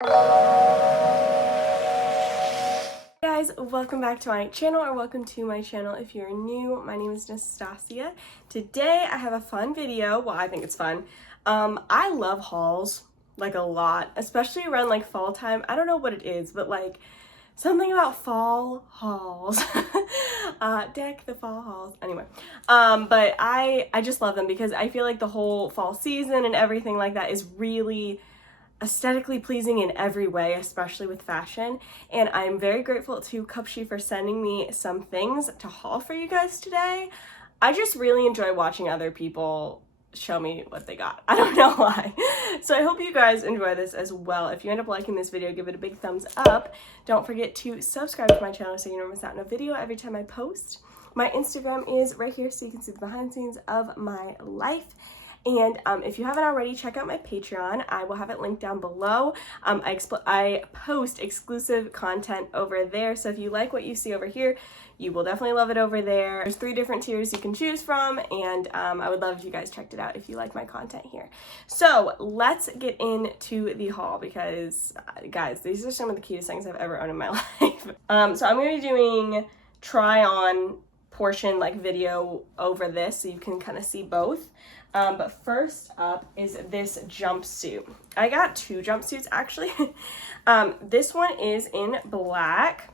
Guys, welcome back to my channel, or welcome to my channel if you're new. My name is Nastasia. Today I have a fun video. Well, I think it's fun. I love hauls, like, a lot, especially around like fall time. I don't know what it is, but like something about fall hauls. Deck the fall hauls. Anyway, but I just love them because I feel like the whole fall season and everything like that is really aesthetically pleasing in every way, especially with fashion. And I'm very grateful to CupsheApp for sending me some things to haul for you guys today. I just really enjoy watching other people show me what they got. I don't know why. So I hope you guys enjoy this as well. If you end up liking this video, give it a big thumbs up. Don't forget to subscribe to my channel so you don't miss out on a video every time I post. My Instagram is right here so you can see the behind the scenes of my life. And if you haven't already, check out my Patreon. I will have it linked down below. I post exclusive content over there, so if you like what you see over here, you will definitely love it over there. There's 3 different tiers you can choose from, and I would love if you guys checked it out if you like my content here. So let's get into the haul because, guys, these are some of the cutest things I've ever owned in my life. So I'm going to be doing try-on portion like video over this so you can kind of see both. But first up is this jumpsuit. I got 2 jumpsuits actually. This one is in black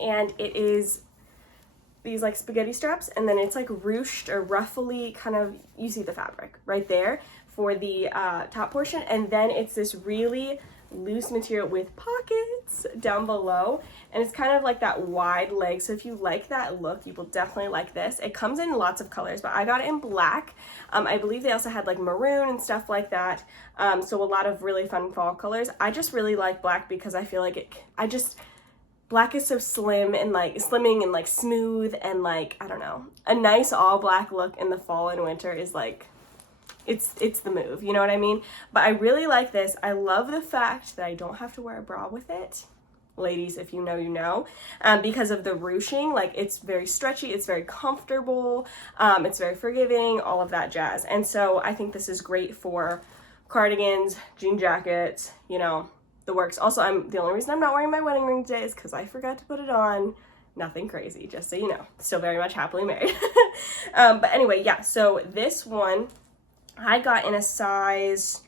and it is these like spaghetti straps, and then it's like ruched or ruffly kind of, you see the fabric right there for the top portion, and then it's this really loose material with pockets down below, and it's kind of like that wide leg. So if you like that look, you will definitely like this. It comes in lots of colors, but I got it in black. I believe they also had like maroon and stuff like that, so a lot of really fun fall colors. I just really like black because I feel like black is so slim and like slimming and like smooth, and like, I don't know, a nice all black look in the fall and winter is like, it's the move, you know what I mean? But I really like this. I love the fact that I don't have to wear a bra with it. Ladies, if you know, you know, because of the ruching. Like, it's very stretchy, it's very comfortable, it's very forgiving, all of that jazz. And so I think this is great for cardigans, jean jackets, you know, the works. Also, the only reason I'm not wearing my wedding ring today is because I forgot to put it on. Nothing crazy, just so you know. Still very much happily married. But anyway, yeah, so this one I got in a size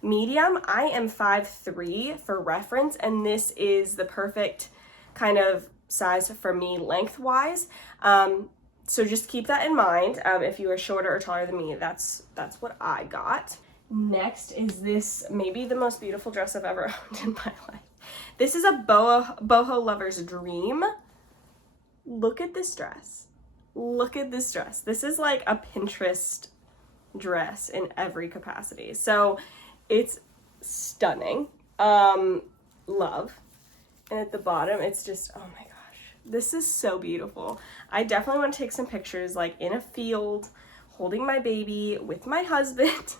medium. I am 5'3" for reference, and this is the perfect kind of size for me lengthwise. So just keep that in mind. If you are shorter or taller than me, that's what I got. Next is this, maybe the most beautiful dress I've ever owned in my life. This is a boho lover's dream. Look at this dress. Look at this dress. This is like a Pinterest dress in every capacity. So it's stunning. Love. And at the bottom, it's just, oh my gosh, this is so beautiful. I definitely want to take some pictures like in a field, holding my baby with my husband.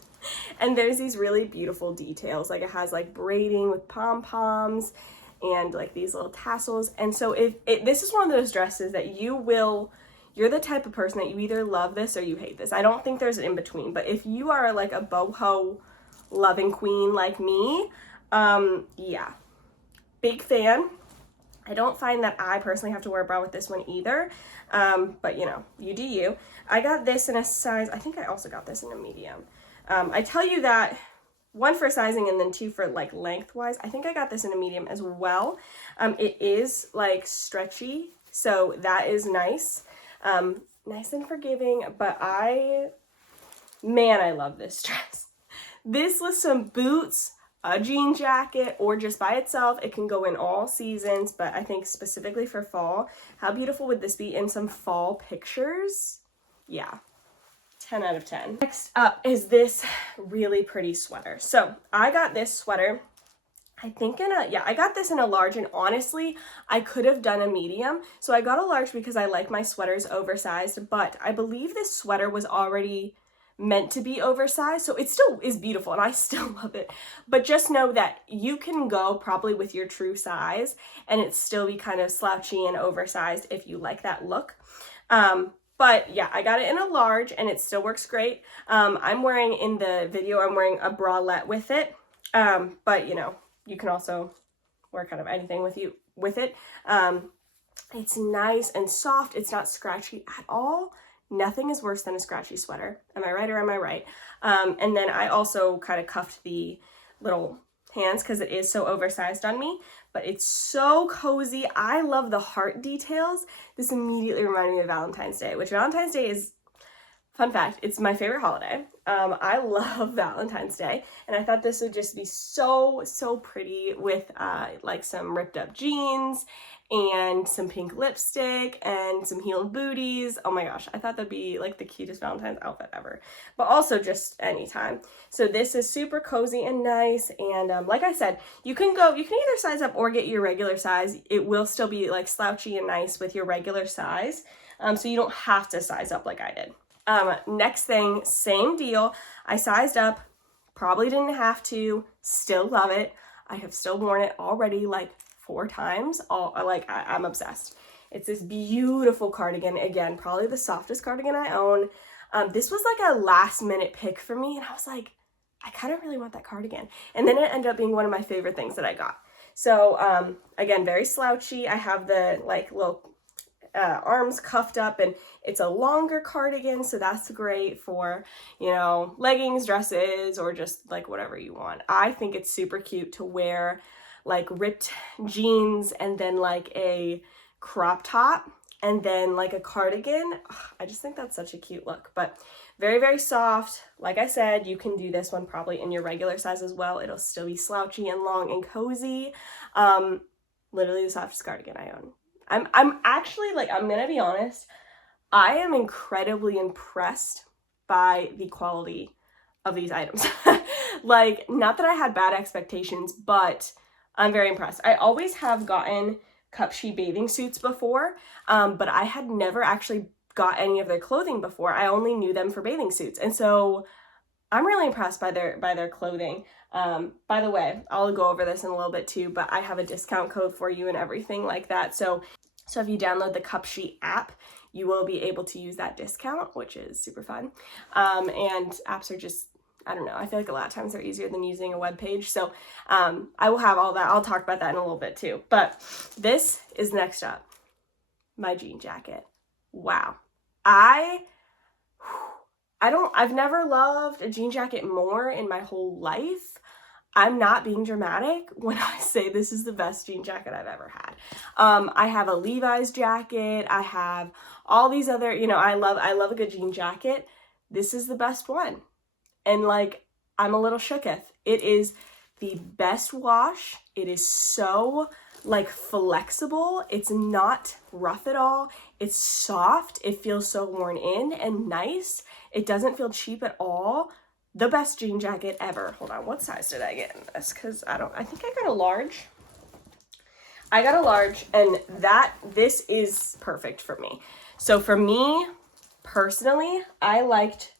And there's these really beautiful details. Like, it has like braiding with pom-poms and like these little tassels. And so this is one of those dresses that you're the type of person that you either love this or you hate this. I don't think there's an in-between, but if you are like a boho loving queen like me, yeah, big fan. I don't find that I personally have to wear a bra with this one either, but you know, you do you. I got this in a size, I think I also got this in a medium. I tell you that, 1 for sizing and then 2 for like lengthwise. I think I got this in a medium as well. It is like stretchy, so that is nice. Nice and forgiving, but man, I love this dress. This with some boots, a jean jacket, or just by itself. It can go in all seasons, but I think specifically for fall, how beautiful would this be in some fall pictures? Yeah, 10 out of 10. Next up is this really pretty sweater. So I got this sweater, I think I got this in a large, and honestly, I could have done a medium. So I got a large because I like my sweaters oversized, but I believe this sweater was already meant to be oversized, so it still is beautiful and I still love it. But just know that you can go probably with your true size and it still be kind of slouchy and oversized if you like that look. But yeah, I got it in a large and it still works great. I'm wearing, in the video, I'm wearing a bralette with it. But you know, you can also wear kind of anything with it. It's nice and soft. It's not scratchy at all. Nothing is worse than a scratchy sweater. Am I right or am I right? And then I also kind of cuffed the little hands because it is so oversized on me, but it's so cozy. I love the heart details. This immediately reminded me of Valentine's Day, which Valentine's Day is, fun fact, it's my favorite holiday. I love Valentine's Day, and I thought this would just be so pretty with like some ripped up jeans and some pink lipstick and some heeled booties. Oh my gosh, I thought that'd be like the cutest Valentine's outfit ever, but also just anytime. So this is super cozy and nice, and like I said, you can either size up or get your regular size. It will still be like slouchy and nice with your regular size, so you don't have to size up like I did. Next thing, same deal. I sized up, probably didn't have to, still love it. I have still worn it already like 4 times. I'm obsessed. It's this beautiful cardigan. Again, probably the softest cardigan I own. This was like a last minute pick for me, and I was like, I kind of really want that cardigan. And then it ended up being one of my favorite things that I got. So, again, very slouchy. I have the like little arms cuffed up, and it's a longer cardigan, so that's great for, you know, leggings, dresses, or just like whatever you want. I think it's super cute to wear like ripped jeans and then like a crop top and then like a cardigan. Ugh, I just think that's such a cute look, but very soft. Like I said, you can do this one probably in your regular size as well. It'll still be slouchy and long and cozy. Literally the softest cardigan I own. I'm actually, like, I'm gonna be honest, I am incredibly impressed by the quality of these items. Like, not that I had bad expectations, but I'm very impressed. I always have gotten CupsheApp bathing suits before, but I had never actually got any of their clothing before. I only knew them for bathing suits, and so I'm really impressed by their clothing. By the way, I'll go over this in a little bit too, but I have a discount code for you and everything like that. So if you download the CupsheApp app, you will be able to use that discount, which is super fun. And apps are just, I don't know, I feel like a lot of times they're easier than using a web page. So I will have all that. I'll talk about that in a little bit too. But this is next up, my jean jacket. Wow. I've never loved a jean jacket more in my whole life. I'm not being dramatic when I say this is the best jean jacket I've ever had. I have a Levi's jacket. I have all these other, you know, I love a good jean jacket. This is the best one. And like, I'm a little shooketh. It is the best wash. It is so like flexible. It's not rough at all. It's soft. It feels so worn in and nice. It doesn't feel cheap at all. The best jean jacket ever. Hold on, what size did I get in this? Because I think I got a large. I got a large, and this is perfect for me. So for me, personally, I liked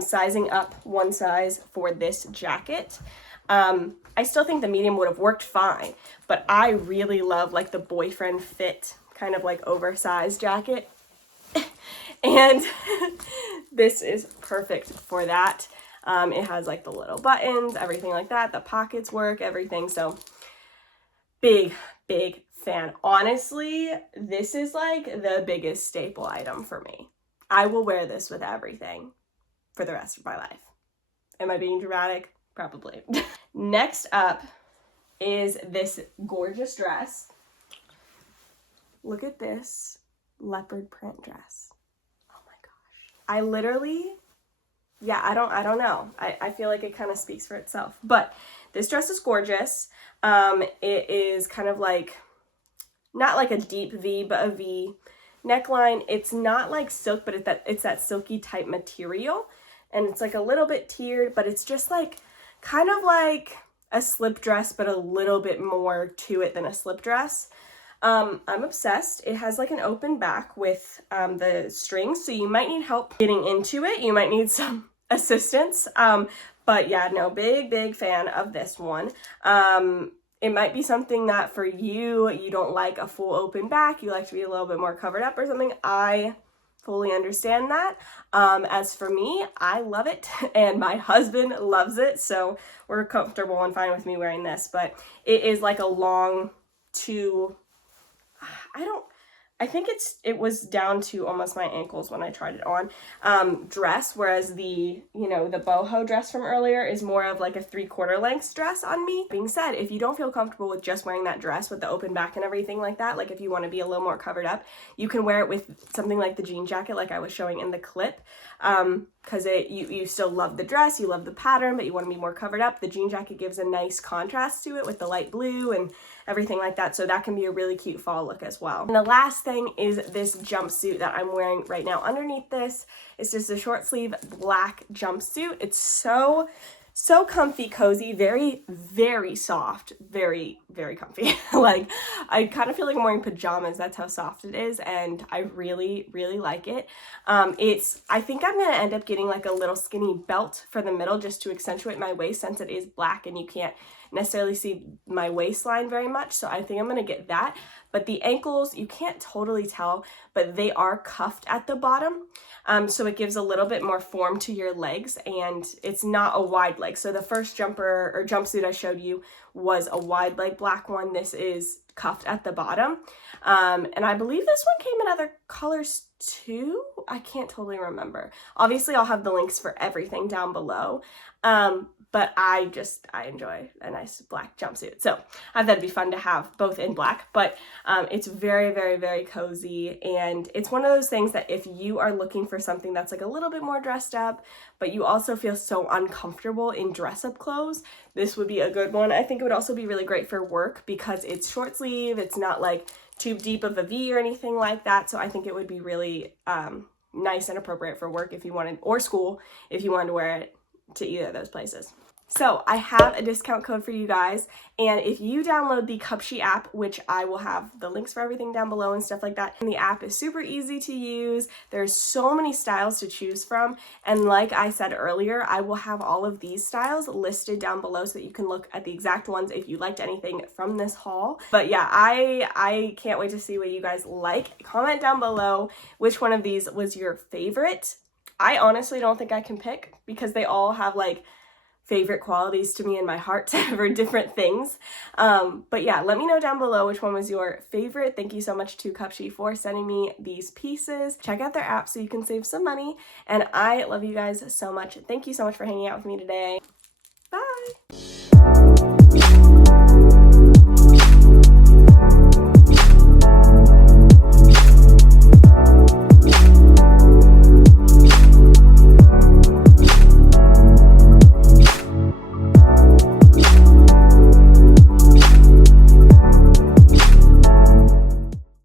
sizing up one size for this jacket. I still think the medium would have worked fine, but I really love like the boyfriend fit kind of like oversized jacket. And this is perfect for that. It has like the little buttons, everything like that. The pockets work, everything. So big fan. Honestly, this is like the biggest staple item for me. I will wear this with everything for the rest of my life. Am I being dramatic? Probably. Next up is this gorgeous dress. Look at this leopard print dress. Oh my gosh. I literally, yeah, I don't know. I feel like it kind of speaks for itself. But this dress is gorgeous. It is kind of like, not like a deep V, but a V neckline. It's not like silk, but it's that silky type material. And it's like a little bit tiered, but it's just like, kind of like a slip dress, but a little bit more to it than a slip dress. I'm obsessed. It has like an open back with the strings, so you might need help getting into it. You might need some assistance. But yeah, no, big fan of this one. It might be something that for you don't like a full open back. You like to be a little bit more covered up or something. I fully understand that. As for me, I love it and my husband loves it, so we're comfortable and fine with me wearing this. But it is like a long I think it was down to almost my ankles when I tried it on, dress, whereas the boho dress from earlier is more of like a 3/4 length dress on me. Being said, if you don't feel comfortable with just wearing that dress with the open back and everything like that, like if you want to be a little more covered up, you can wear it with something like the jean jacket like I was showing in the clip, because you still love the dress, you love the pattern, but you want to be more covered up. The jean jacket gives a nice contrast to it with the light blue and everything like that, so that can be a really cute fall look as well. And the last thing is this jumpsuit that I'm wearing right now underneath this. It's just a short sleeve black jumpsuit. It's so comfy, cozy, very, very soft, very, very comfy. Like, I kind of feel like I'm wearing pajamas. That's how soft it is, and I really, really like it. I think I'm gonna end up getting like a little skinny belt for the middle just to accentuate my waist, since it is black and you can't necessarily see my waistline very much, so I think I'm gonna get that. But the ankles, you can't totally tell, but they are cuffed at the bottom, so it gives a little bit more form to your legs, and it's not a wide leg. So the first jumper or jumpsuit I showed you was a wide leg black one. This is cuffed at the bottom, and I believe this one came in other colors too. I can't totally remember. Obviously I'll have the links for everything down below, but I enjoy a nice black jumpsuit, so I thought it'd be fun to have both in black. But it's very, very, very cozy, and it's one of those things that if you are looking for something that's like a little bit more dressed up, but you also feel so uncomfortable in dress up clothes, this would be a good one. I think it would also be really great for work because it's short sleeve, it's not like too deep of a V or anything like that, so I think it would be really nice and appropriate for work if you wanted, or school if you wanted to wear it to either of those places. So I have a discount code for you guys, and if you download the CupsheApp app, which I will have the links for everything down below and stuff like that, and the app is super easy to use. There's so many styles to choose from, and like I said earlier, I will have all of these styles listed down below so that you can look at the exact ones if you liked anything from this haul. But yeah, I can't wait to see what you guys like. Comment down below which one of these was your favorite. I honestly don't think I can pick because they all have like favorite qualities to me in my heart for different things. But yeah, let me know down below which one was your favorite. Thank you so much to CupsheApp for sending me these pieces. Check out their app so you can save some money. And I love you guys so much. Thank you so much for hanging out with me today. Bye.